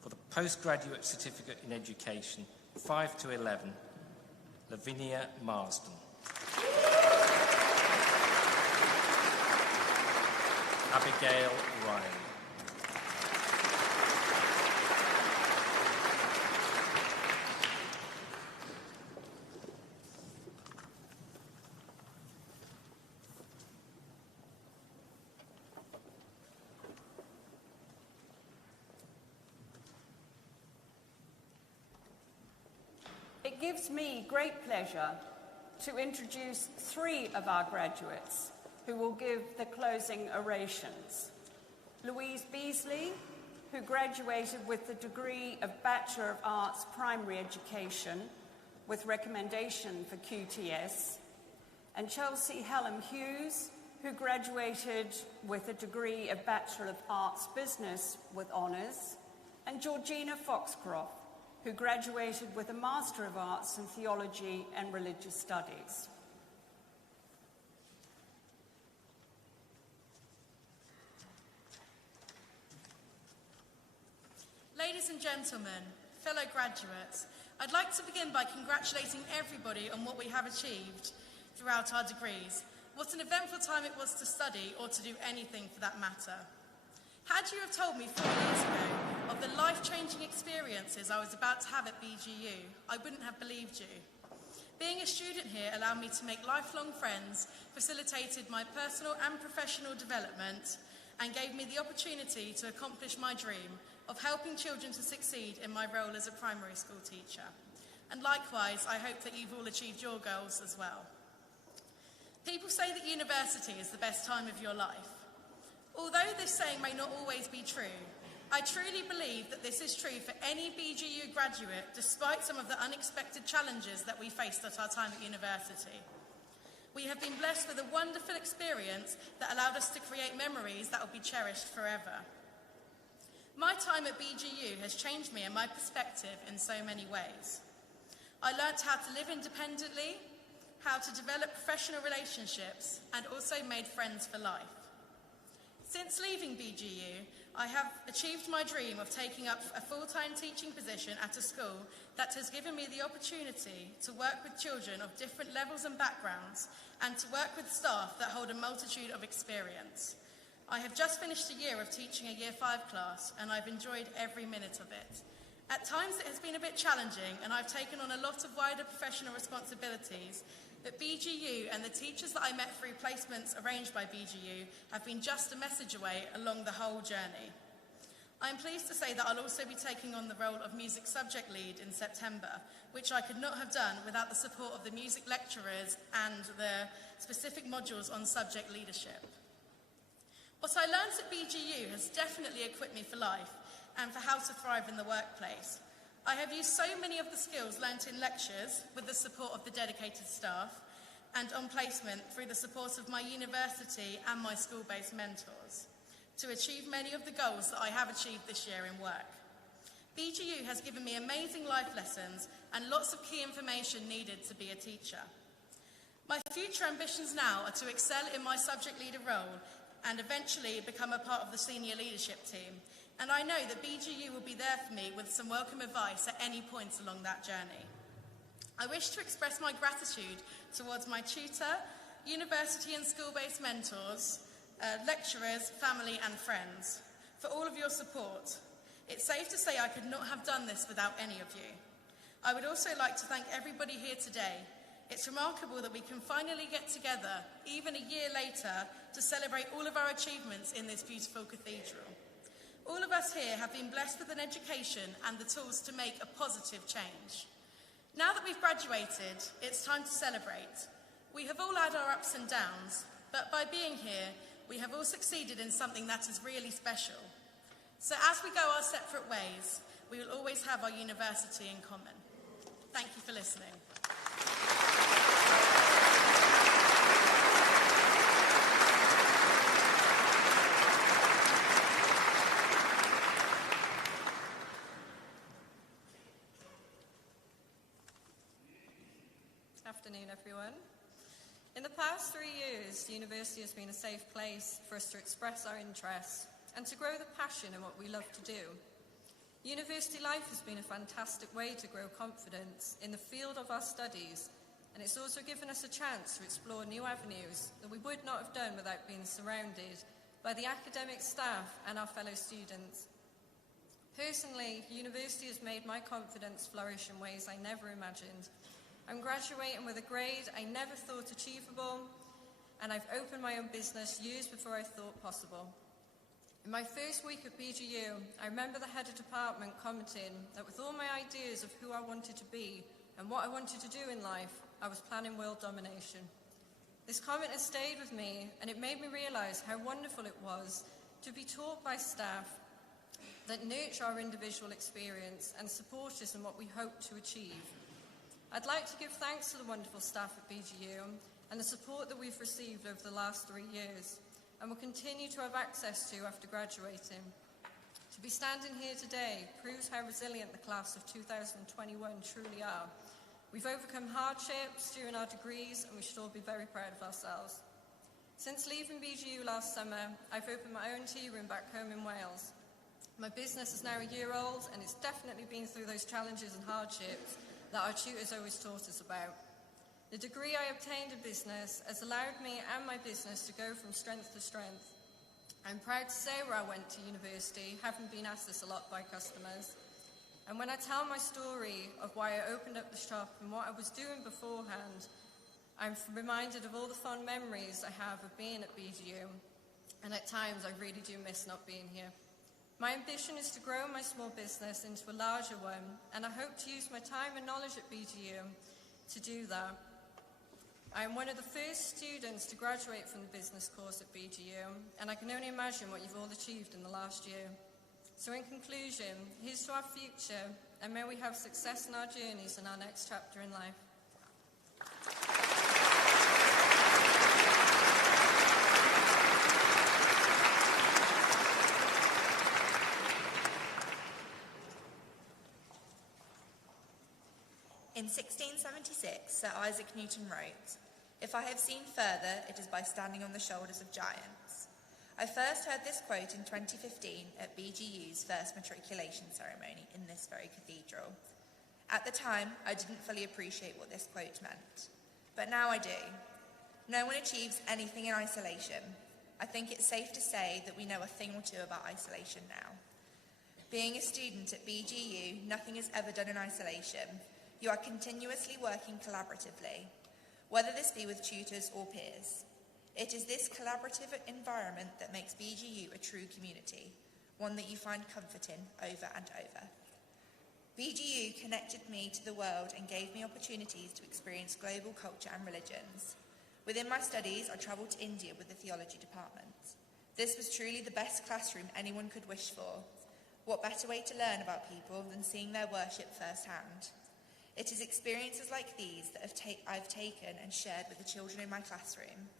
for the Postgraduate Certificate in Education, 5 to 11, Lavinia Marsden. Abigail Ryan. It gives me great pleasure to introduce 3 of our graduates who will give the closing orations. Louise Beasley, who graduated with the degree of Bachelor of Arts Primary Education with recommendation for QTS, and Chelsea Helen Hughes, who graduated with a degree of Bachelor of Arts Business with honours, and Georgina Foxcroft, who graduated with a Master of Arts in Theology and Religious Studies. Ladies and gentlemen, fellow graduates, I'd like to begin by congratulating everybody on what we have achieved throughout our degrees. What an eventful time it was to study or to do anything for that matter. Had you have told me 4 years ago of the life-changing experiences I was about to have at BGU, I wouldn't have believed you. Being a student here allowed me to make lifelong friends, facilitated my personal and professional development, and gave me the opportunity to accomplish my dream of helping children to succeed in my role as a primary school teacher. And likewise, I hope that you've all achieved your goals as well. People say that university is the best time of your life. Although this saying may not always be true, I truly believe that this is true for any BGU graduate, despite some of the unexpected challenges that we faced at our time at university. We have been blessed with a wonderful experience that allowed us to create memories that will be cherished forever. My time at BGU has changed me and my perspective in so many ways. I learnt how to live independently, how to develop professional relationships, and also made friends for life. Since leaving BGU, I have achieved my dream of taking up a full-time teaching position at a school that has given me the opportunity to work with children of different levels and backgrounds, and to work with staff that hold a multitude of experience. I have just finished a year of teaching a Year 5 class, and I've enjoyed every minute of it. At times it has been a bit challenging, and I've taken on a lot of wider professional responsibilities, but BGU and the teachers that I met through placements arranged by BGU have been just a message away along the whole journey. I am pleased to say that I'll also be taking on the role of music subject lead in September, which I could not have done without the support of the music lecturers and the specific modules on subject leadership. What I learned at BGU has definitely equipped me for life and for how to thrive in the workplace. I have used so many of the skills learnt in lectures with the support of the dedicated staff, and on placement through the support of my university and my school-based mentors, to achieve many of the goals that I have achieved this year in work. BGU has given me amazing life lessons and lots of key information needed to be a teacher. My future ambitions now are to excel in my subject leader role and eventually become a part of the senior leadership team. And I know that BGU will be there for me with some welcome advice at any point along that journey. I wish to express my gratitude towards my tutor, university and school-based mentors, lecturers, family and friends, for all of your support. It's safe to say I could not have done this without any of you. I would also like to thank everybody here today. It's remarkable that we can finally get together, even a year later, to celebrate all of our achievements in this beautiful cathedral. All of us here have been blessed with an education and the tools to make a positive change. Now that we've graduated, it's time to celebrate. We have all had our ups and downs, but by being here, we have all succeeded in something that is really special. So as we go our separate ways, we will always have our university in common. Thank you for listening. Afternoon, everyone. In the past 3 years, the university has been a safe place for us to express our interests and to grow the passion in what we love to do. University life has been a fantastic way to grow confidence in the field of our studies, and it's also given us a chance to explore new avenues that we would not have done without being surrounded by the academic staff and our fellow students. Personally, university has made my confidence flourish in ways I never imagined. I'm graduating with a grade I never thought achievable, and I've opened my own business years before I thought possible. In my first week at BGU, I remember the head of department commenting that with all my ideas of who I wanted to be and what I wanted to do in life, I was planning world domination. This comment has stayed with me, and it made me realise how wonderful it was to be taught by staff that nurture our individual experience and support us in what we hope to achieve. I'd like to give thanks to the wonderful staff at BGU and the support that we've received over the last 3 years and will continue to have access to after graduating. To be standing here today proves how resilient the class of 2021 truly are. We've overcome hardships during our degrees, and we should all be very proud of ourselves. Since leaving BGU last summer, I've opened my own tea room back home in Wales. My business is now a year old, and it's definitely been through those challenges and hardships that our tutors always taught us about. The degree I obtained in business has allowed me and my business to go from strength to strength. I'm proud to say where I went to university, having been asked this a lot by customers. And when I tell my story of why I opened up the shop and what I was doing beforehand, I'm reminded of all the fond memories I have of being at BGU, and at times I really do miss not being here. My ambition is to grow my small business into a larger one, and I hope to use my time and knowledge at BGU to do that. I am one of the first students to graduate from the business course at BGU, and I can only imagine what you've all achieved in the last year. So in conclusion, here's to our future, and may we have success in our journeys and our next chapter in life. In 1676, Sir Isaac Newton wrote, "If I have seen further, it is by standing on the shoulders of giants." I first heard this quote in 2015 at BGU's first matriculation ceremony in this very cathedral. At the time, I didn't fully appreciate what this quote meant, but now I do. No one achieves anything in isolation. I think it's safe to say that we know a thing or two about isolation now. Being a student at BGU, nothing is ever done in isolation. You are continuously working collaboratively, whether this be with tutors or peers. It is this collaborative environment that makes BGU a true community, one that you find comfort in over and over. BGU connected me to the world and gave me opportunities to experience global culture and religions. Within my studies, I travelled to India with the theology department. This was truly the best classroom anyone could wish for. What better way to learn about people than seeing their worship firsthand? It is experiences like these that I've taken and shared with the children in my classroom.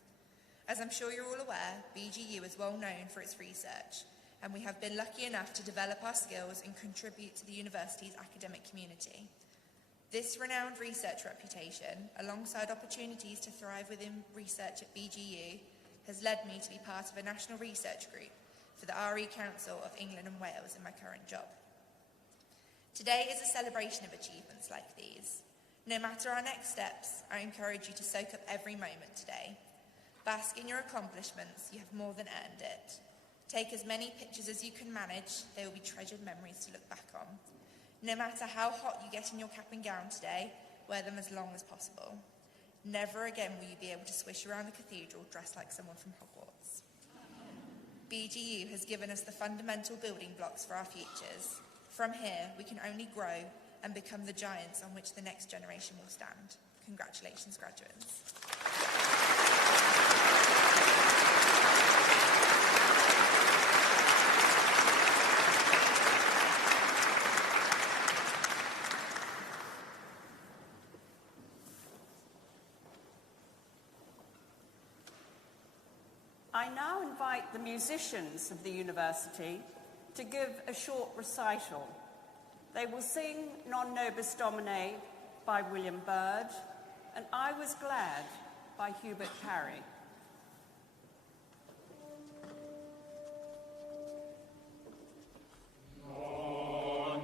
As I'm sure you're all aware, BGU is well known for its research, and we have been lucky enough to develop our skills and contribute to the university's academic community. This renowned research reputation, alongside opportunities to thrive within research at BGU, has led me to be part of a national research group for the RE Council of England and Wales in my current job. Today is a celebration of achievements like these. No matter our next steps, I encourage you to soak up every moment today. Bask in your accomplishments, you have more than earned it. Take as many pictures as you can manage, they will be treasured memories to look back on. No matter how hot you get in your cap and gown today, wear them as long as possible. Never again will you be able to swish around the cathedral dressed like someone from Hogwarts. BGU has given us the fundamental building blocks for our futures. From here, we can only grow and become the giants on which the next generation will stand. Congratulations, graduates. I now invite the musicians of the university to give a short recital. They will sing Non Nobis Domine by William Byrd and I Was Glad by Hubert Parry. Non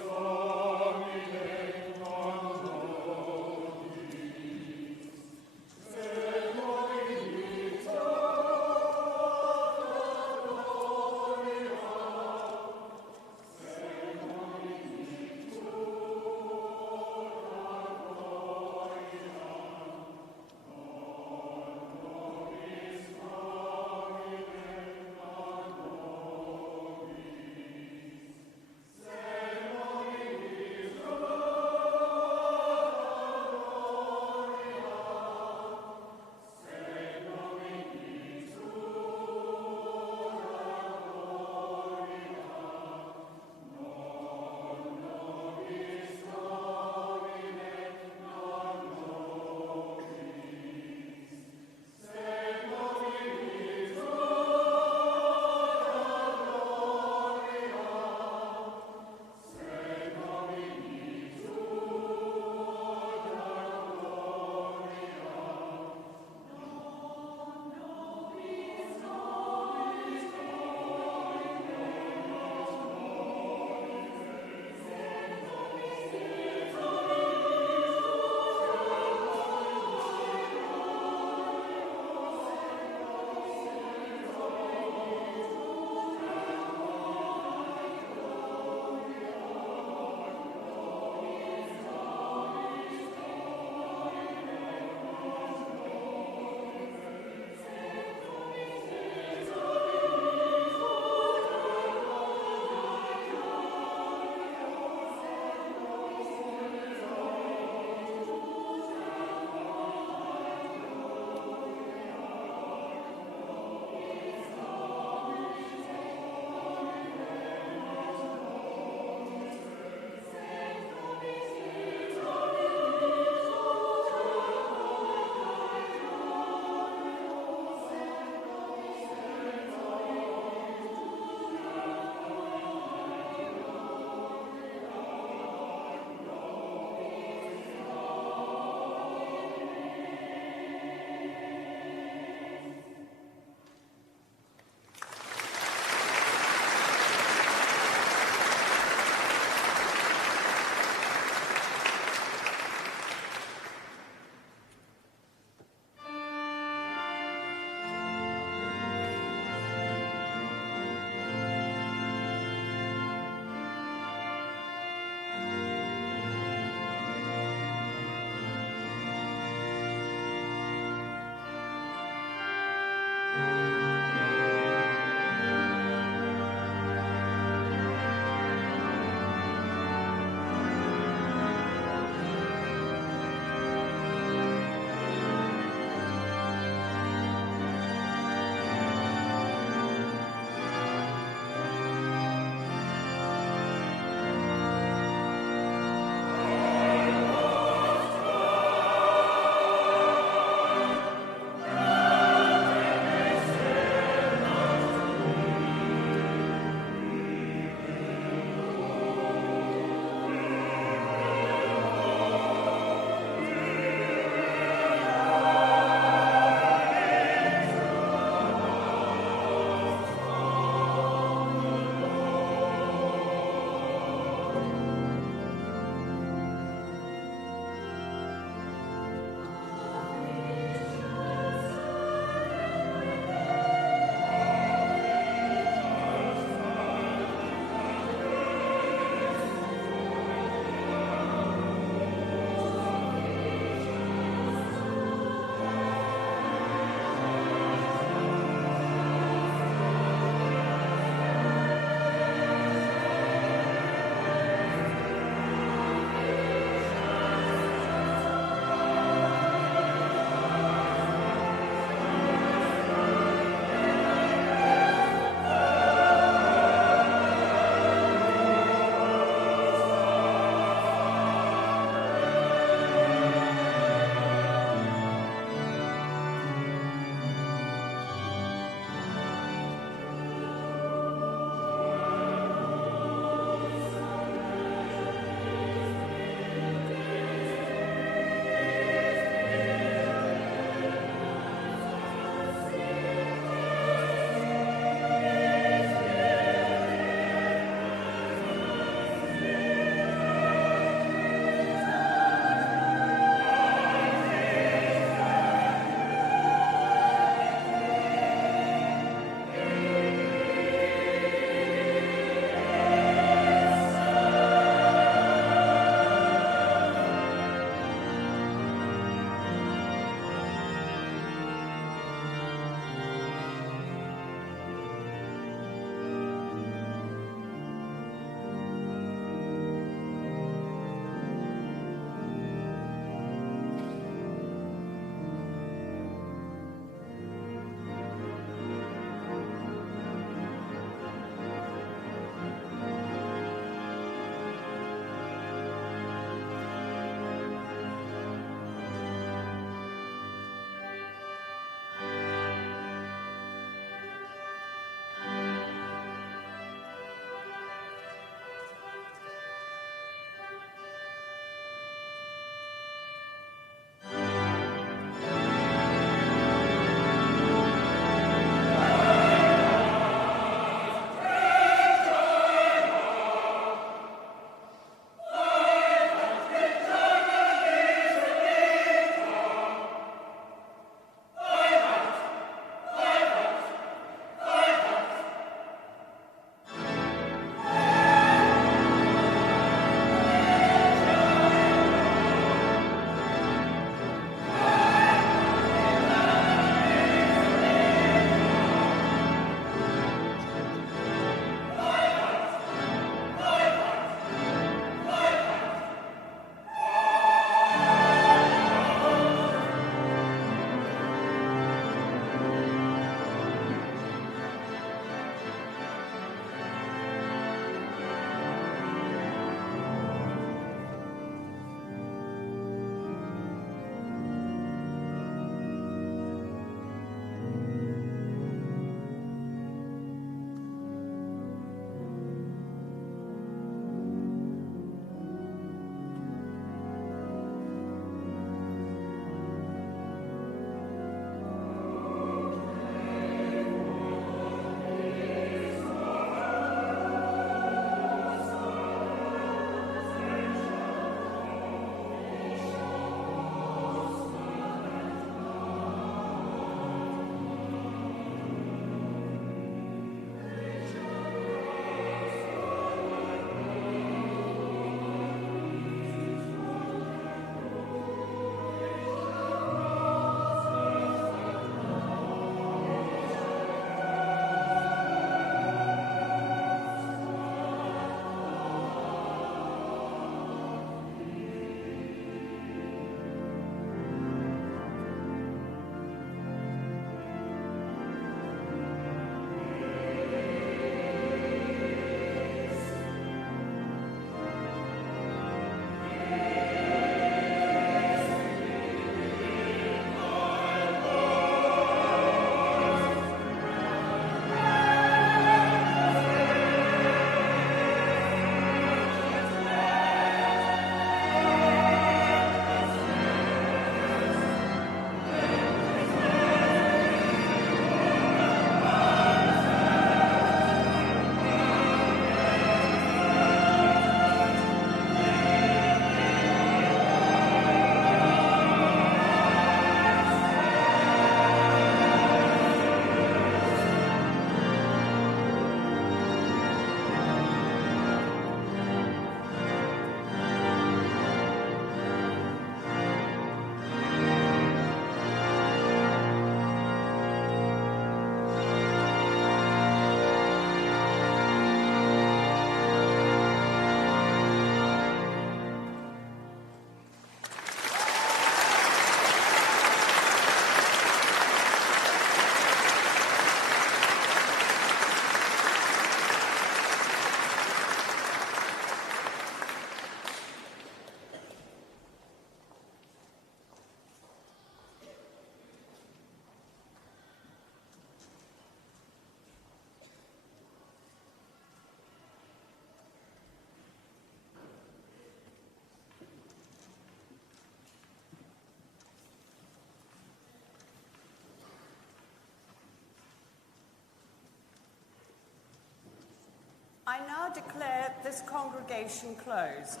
now declare this congregation closed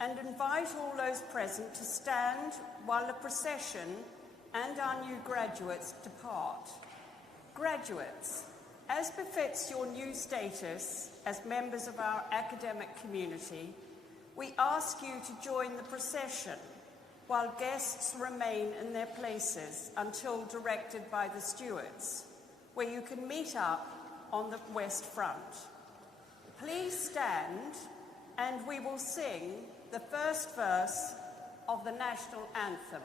and invite all those present to stand while the procession and our new graduates depart. Graduates, as befits your new status as members of our academic community, we ask you to join the procession while guests remain in their places until directed by the stewards, where you can meet up on the west front. Please stand and we will sing the first verse of the national anthem.